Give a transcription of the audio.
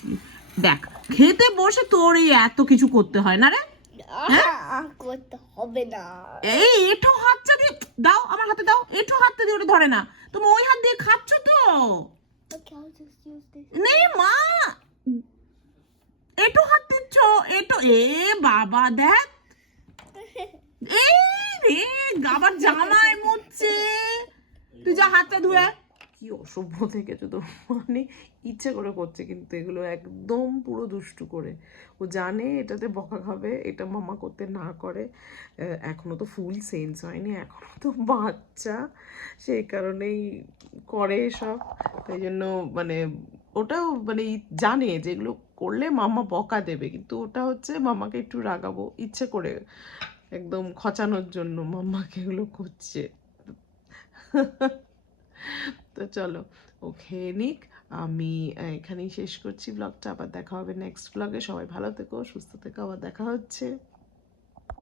Seriously দেখ খেতে বসে তোর এই এত কিছু করতে হয় না রে? করতে হবে না। এই এঠো হাতটা দিয়ে দাও আমার হাতে দাও এঠো হাতটা দিয়ে ওটা ধরে না। তুমি ওই হাত দিয়ে খাচ্ছ তো. নেই মা! এটো হাত দিচ্ছ এটো এ বাবা দেখ। এই রে গাবার জামাই মুচ্ছে। তুই যা হাতটা ধুয়ে। কি অসভ্য থেকেছো তো মানে ইচ্ছে করে করছে, কিন্তু এগুলো একদম পুরো দুষ্টু করে। ও জানে এটাতে বকা খাবে, এটা মামা করতে না করে। এখনও তো ফুল সেন্স হয়নি এখনও তো বাচ্চা। সেই কারণেই করে সব তাই জন্য মানে ওটাও মানে জানে যে এগুলো করলে মামা বকা দেবে, কিন্তু ওটা হচ্ছে মামাকে একটু রাগাবো, ইচ্ছে করে একদম খচানোর জন্য মাম্মাকে এগুলো করছে। তো চলো ও খেয়ে নিক, আমি এখানেই শেষ করছি ব্লগটা আবার দেখা হবে নেক্সট ব্লগে সবাই ভালো থেকো, সুস্থ থেকো, আবার দেখা হচ্ছে।